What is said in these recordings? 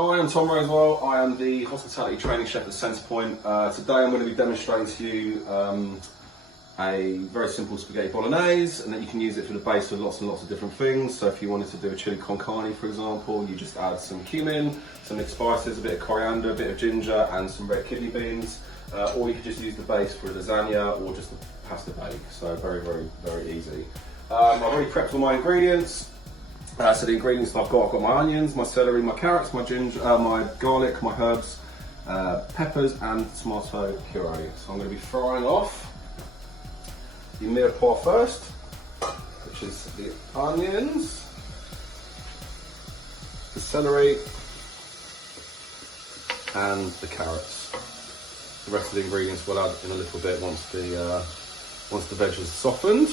Hi, I'm Tom Rosewell. I am the hospitality training chef at Centrepoint. Today I'm going to be demonstrating to you a very simple spaghetti bolognese, and that you can use it for the base of lots and lots of different things. So if you wanted to do a chili con carne, for example, you just add some cumin, some mixed spices, a bit of coriander, a bit of ginger and some red kidney beans. Or you could just use the base for a lasagna or just a pasta bake. So very, very, very easy. I've already prepped all my ingredients. So the ingredients I've got my onions, my celery, my carrots, my ginger, my garlic, my herbs, peppers and tomato puree. So I'm going to be frying off the mirepoix first, which is the onions, the celery and the carrots. The rest of the ingredients we'll add in a little bit once the veg is softened.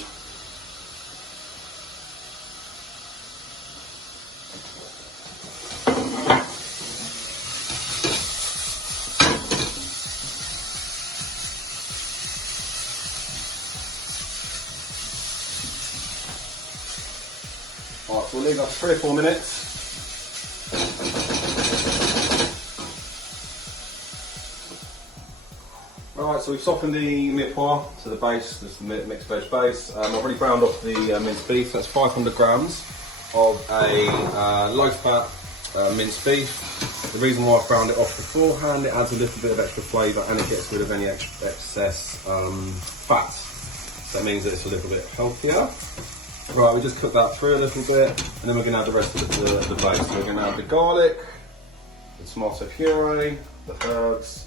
Alright, so we'll leave that 3 or 4 minutes. Alright, so we've softened the mirepoix to the base, this mixed veg base. I've already browned off the minced beef. That's 500 grams of a low-fat minced beef. The reason why I've browned it off beforehand, it adds a little bit of extra flavour and it gets rid of any excess fat. So that means that it's a little bit healthier. Right, we just cook that through a little bit, and then we're going to add the rest of the base. So we're going to add the garlic, the tomato puree, the herbs,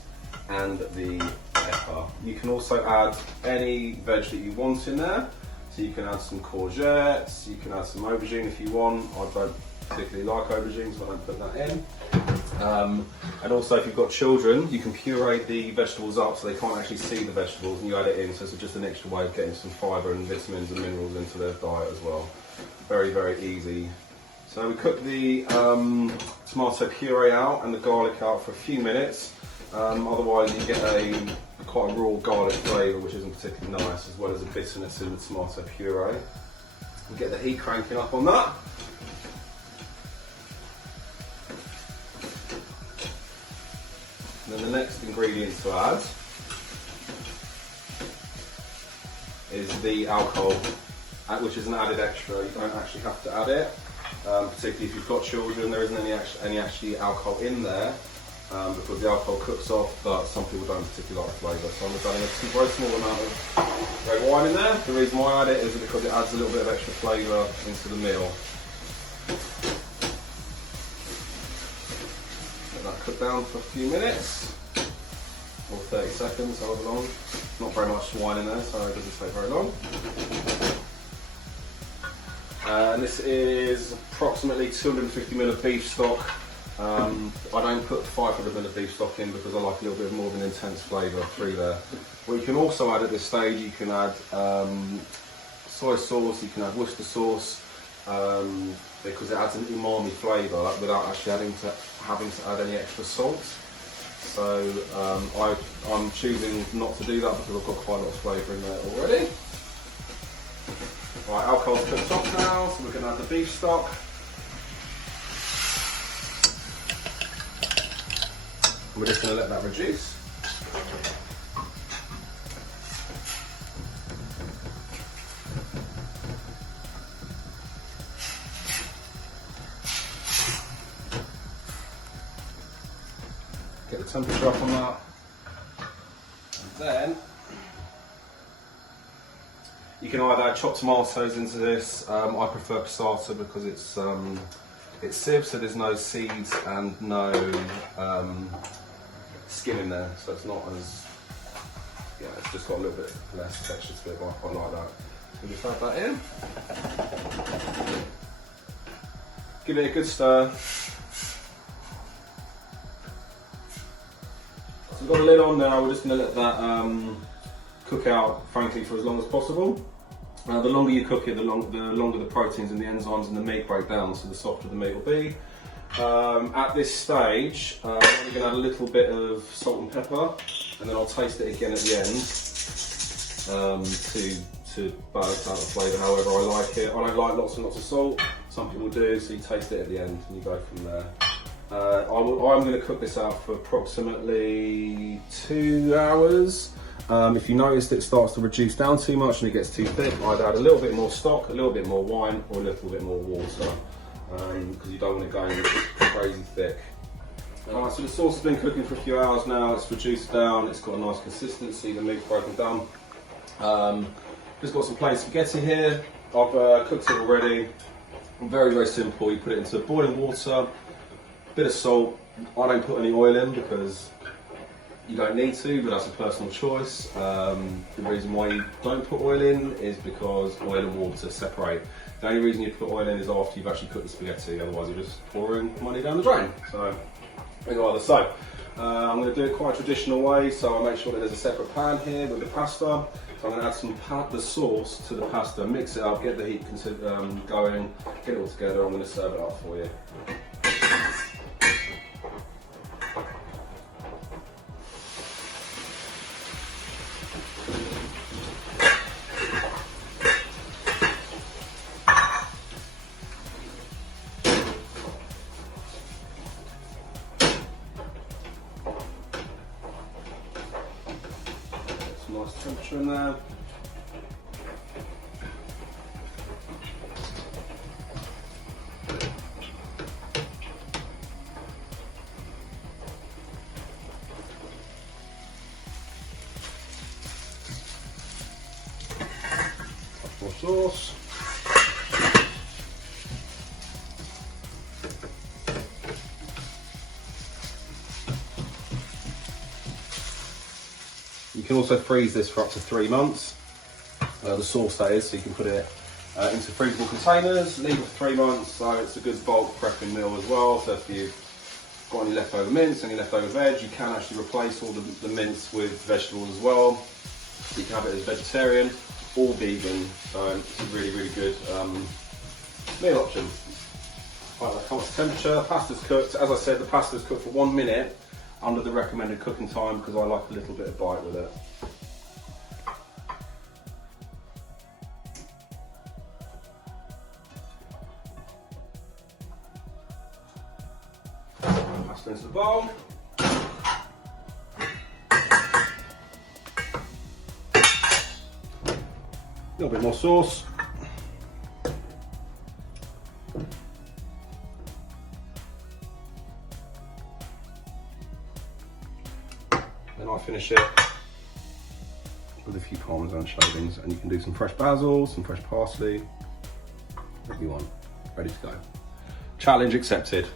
and the pepper. You can also add any veg that you want in there. So you can add some courgettes, you can add some aubergine if you want. I don't particularly like aubergine, so I don't put that in. And also, if you've got children, you can puree the vegetables up so they can't actually see the vegetables, and you add it in, so it's just an extra way of getting some fibre and vitamins and minerals into their diet as well. Very, very easy. So we cook the tomato puree out and the garlic out for a few minutes. Otherwise you get quite a raw garlic flavour, which isn't particularly nice, as well as a bitterness in the tomato puree. We get the heat cranking up on that. And then the next ingredient to add is the alcohol, which is an added extra. You don't actually have to add it, particularly if you've got children. There isn't any actually alcohol in there because the alcohol cooks off, but some people don't particularly like the flavour. So I'm just adding a very small amount of red wine in there. The reason why I add it is because it adds a little bit of extra flavour into the meal. Cook down for a few minutes or 30 seconds, however long. Not very much wine in there, so it doesn't take very long. And this is approximately 250 ml of beef stock. I don't put 500 ml of beef stock in because I like a little bit more of an intense flavour through there. What you can also add at this stage, you can add soy sauce, you can add Worcester sauce, because it adds an umami flavour without actually having to add any extra salt. So I'm choosing not to do that because I've got quite a lot of flavour in there already. Right, alcohol's cooked off now, so we're going to add the beef stock. And we're just going to let that reduce. Get the temperature up on that, and then you can either add chopped tomatoes into this. I prefer passata because it's sieved, so there's no seeds and no skin in there, so it's not as, it's just got a little bit less texture to it, but I quite like that. So just add that in, give it a good stir. So we've got a lid on now, we're just going to let that cook out, frankly, for as long as possible. The longer you cook it, the longer the proteins and the enzymes in the meat break down, so the softer the meat will be. At this stage, I'm going to add a little bit of salt and pepper, and then I'll taste it again at the end to balance out the flavour however I like it. I don't like lots and lots of salt, some people do, so you taste it at the end and you go from there. I'm going to cook this out for approximately 2 hours. If you notice it starts to reduce down too much and it gets too thick, I'd add a little bit more stock, a little bit more wine, or a little bit more water, because you don't want to go in crazy thick. Alright, so the sauce has been cooking for a few hours now. It's reduced down, it's got a nice consistency, the meat's broken down. Just got some plain spaghetti here. I've cooked it already. Very, very simple. You put it into boiling water, bit of salt. I don't put any oil in because you don't need to, but that's a personal choice. The reason why you don't put oil in is because oil and water separate. The only reason you put oil in is after you've actually cooked the spaghetti, otherwise you're just pouring money down the drain. So, regardless. So, I'm going to do it quite a traditional way, so I'll make sure that there's a separate pan here with the pasta. So I'm going to add some the sauce to the pasta, mix it up, get the heat going, get it all together. I'm going to serve it up for you. Nice temperature in there. More sauce. You can also freeze this for up to 3 months, the sauce that is, so you can put it into freezable containers, leave it for 3 months, so it's a good bulk prepping meal as well. So if you've got any leftover mince, any leftover veg, you can actually replace all the mince with vegetables as well. So you can have it as vegetarian or vegan, so it's a really, really good meal option. Right, that comes to temperature, pasta's cooked. As I said, the pasta's cooked for 1 minute under the recommended cooking time because I like a little bit of bite with it. Pasta into the bowl. A little bit more sauce. Then I finish it with a few parmesan shavings, and you can do some fresh basil, some fresh parsley, whatever you want. Ready to go. Challenge accepted.